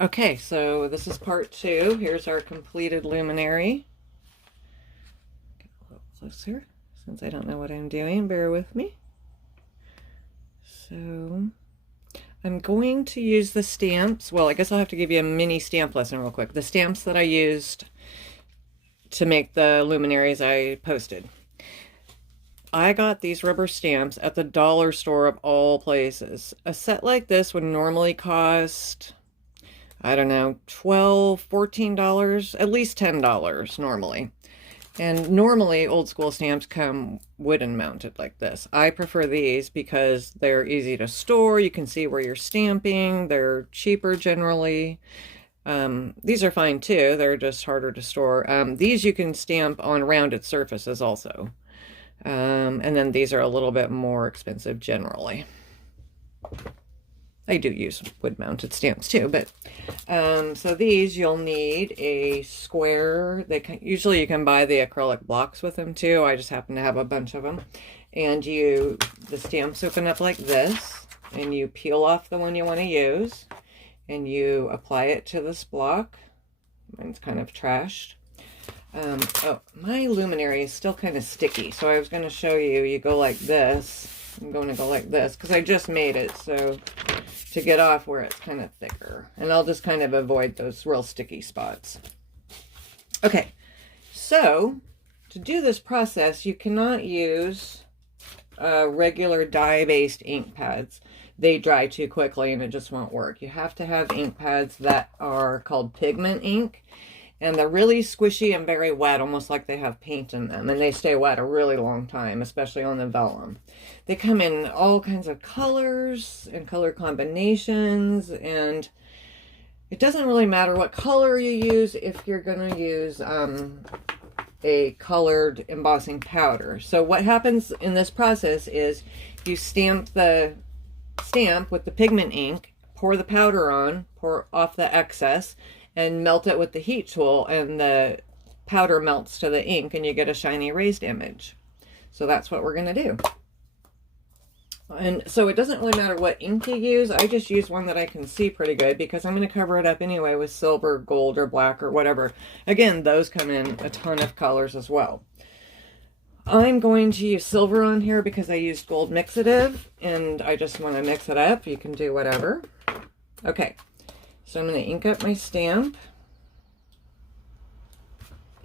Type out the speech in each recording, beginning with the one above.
Okay, so this is part 2. Here's our completed luminary. Get a little closer, since I don't know what I'm doing. Bear with me. So I'm going to use the stamps. Well, I guess I'll have to give you a mini stamp lesson real quick. The stamps that I used to make the luminaries I posted. I got these rubber stamps at the dollar store of all places. A set like this would normally cost, I don't know, $12, $14, at least $10 normally. And normally old school stamps come wooden mounted like this. I prefer these because they're easy to store. You can see where you're stamping. They're cheaper generally. These are fine too. They're just harder to store. These you can stamp on rounded surfaces also. And then these are a little bit more expensive generally. I do use wood-mounted stamps too, but so these you'll need a square. Usually you can buy the acrylic blocks with them too. I just happen to have a bunch of them. And the stamps open up like this, and you peel off the one you want to use, and you apply it to this block. Mine's kind of trashed. Oh, my luminary is still kind of sticky, so I was going to show you. You go like this. I'm going to go like this because I just made it, so to get off where it's kind of thicker. And I'll just kind of avoid those real sticky spots. Okay, so to do this process, you cannot use regular dye-based ink pads. They dry too quickly and it just won't work. You have to have ink pads that are called pigment ink. And they're really squishy and very wet, almost like they have paint in them. And they stay wet a really long time, especially on the vellum. They come in all kinds of colors and color combinations. And it doesn't really matter what color you use if you're going to use a colored embossing powder. So what happens in this process is you stamp the stamp with the pigment ink, pour the powder on, pour off the excess, and melt it with the heat tool, and the powder melts to the ink and you get a shiny raised image. So that's what we're going to do. And so it doesn't really matter what ink you use. I just use one that I can see pretty good because I'm going to cover it up anyway with silver, gold, or black, or whatever. Again, those come in a ton of colors as well. I'm going to use silver on here because I used gold mixative and I just want to mix it up. You can do whatever. Okay. So I'm going to ink up my stamp.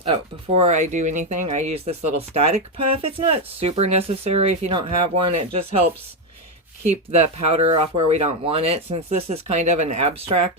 Oh, before I do anything, I use this little static puff. It's not super necessary if you don't have one. It just helps keep the powder off where we don't want it. Since this is kind of an abstract